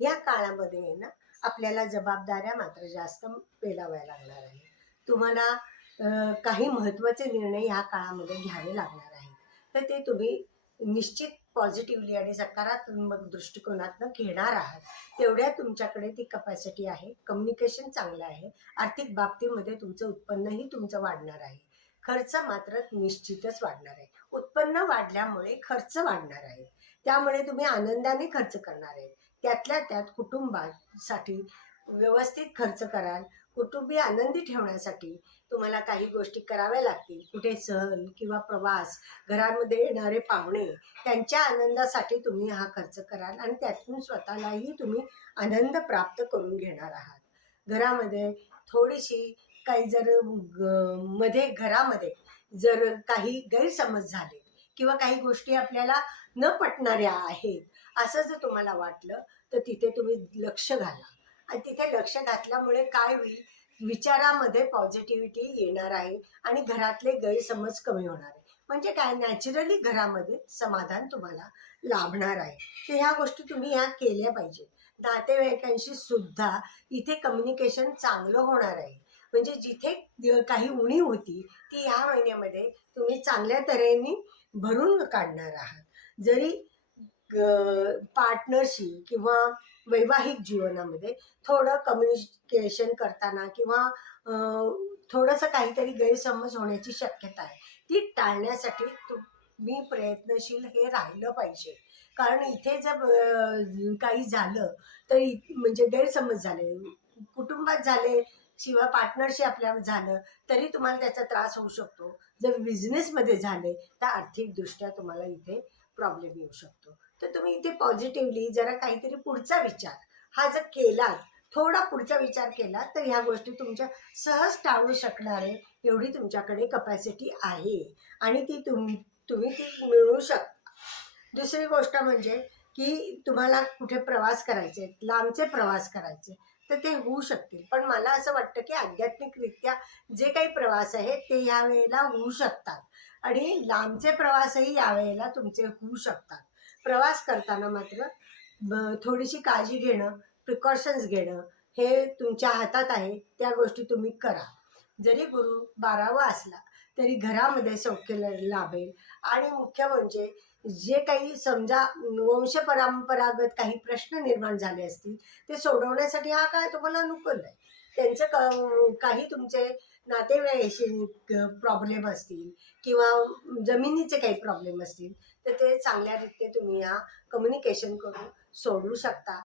या काळामध्ये आहे ना, आपल्याला जबाबदाऱ्या मात्र जास्त पेलाव्या लागणार आहे. तुम्हाला काही महत्त्वाचे निर्णय या काळामध्ये घ्यावे लागणार आहेत. तर ते तुम्ही निश्चित पॉझिटिव्हली आणि सकारात्मक दृष्टिकोनातनं घेणार आहात. तेवढ्या तुमच्याकडे ती कपॅसिटी आहे. कम्युनिकेशन चांगलं आहे. आर्थिक बाबतीमध्ये तुमचं उत्पन्नही तुमचं वाढणार आहे. खर्च मात्र निश्चितच वाढणार आहे. उत्पन्न वाढल्यामुळे खर्च वाढणार आहे. त्यामुळे तुम्ही आनंदाने खर्च करणार आहे. त्यातल्या त्यात कुटुंबासाठी व्यवस्थित खर्च कराल. कुटुंबीय आनंदी ठेवण्यासाठी तुम्हाला काही गोष्टी कराव्या लागतील. कुठे सहल किंवा प्रवास, घरामध्ये येणारे पाहुणे, त्यांच्या आनंदासाठी तुम्ही हा खर्च कराल आणि त्यातून स्वतःलाही तुम्ही आनंद प्राप्त करून घेणार आहात. घरामध्ये थोडीशी काही जर घरामध्ये जर काही गैरसमज झाले किंवा काही गोष्टी आपल्याला न पटणाऱ्या आहेत, असं जर तुम्हाला वाटलं, तर तिथे तुम्ही लक्ष घाला. आणि तिथे लक्ष घातल्यामुळे काय होईल, विचारामध्ये पॉझिटिव्हिटी येणार आहे आणि घरातले गैरसमज कमी होणार आहे. म्हणजे काय, नॅचरली घरामध्ये समाधान तुम्हाला लाभणार आहे. तर ह्या गोष्टी तुम्ही ह्या केल्या पाहिजेत. नातेवाईकांशी सुद्धा इथे कम्युनिकेशन चांगलं होणार आहे. म्हणजे जिथे काही उणीव होती, ती ह्या महिन्यामध्ये तुम्ही चांगल्या तऱ्हेने भरून काढणार आहात. जरी पार्टनरशी किंवा वैवाहिक जीवनामध्ये थोडं कम्युनिकेशन करताना किंवा थोडंसं काहीतरी गैरसमज होण्याची शक्यता आहे, ती टाळण्यासाठी तुम्ही प्रयत्नशील हे राहिलं पाहिजे. कारण इथे जर काही झालं तर म्हणजे गैरसमज झाले, कुटुंबात झाले, शिवाय पार्टनरशी आपल्या झालं, तरी तुम्हाला त्याचा त्रास होऊ शकतो. जर बिझनेसमध्ये झाले तर आर्थिकदृष्ट्या तुम्हाला इथे प्रॉब्लेम येऊ शकतो. तर तुम्ही इथे पॉझिटिव्हली जरा काहीतरी पुढचा विचार हा जर केलात, थोडा पुढचा विचार केला, तर ह्या गोष्टी तुमच्या सहज टाळू शकणारे एवढी तुमच्याकडे कपॅसिटी आहे आणि ती तुम्ही ती मिळवू शकता. दुसरी गोष्ट म्हणजे की तुम्हाला कुठे प्रवास करायचे, लांबचे प्रवास करायचे, तर ते होऊ शकतील. पण मला असं वाटतं की आध्यात्मिकरित्या जे काही प्रवास आहेत ते ह्या वेळेला होऊ शकतात आणि लांबचे प्रवासही यावेळेला तुमचे होऊ शकतात. प्रवास करताना मात्र थोडीशी काळजी घेणं, प्रिकॉशन्स घेणं हे तुमच्या हातात आहे. त्या गोष्टी तुम्ही करा. जरी गुरु 12वा असला तरी घरामध्ये सौख्य लाभेल. आणि मुख्य म्हणजे जे काही समजा वंशपरंपरागत काही प्रश्न निर्माण झाले असतील, ते सोडवण्यासाठी हा काळ तुम्हाला अनुकूल आहे. त्यांचं काही तुमचे नातेवाईकाशी प्रॉब्लेम असतील किंवा जमिनीचे काही प्रॉब्लेम असतील, तर ते चांगल्या रीतीने तुम्ही या कम्युनिकेशन करून सोडवू शकता.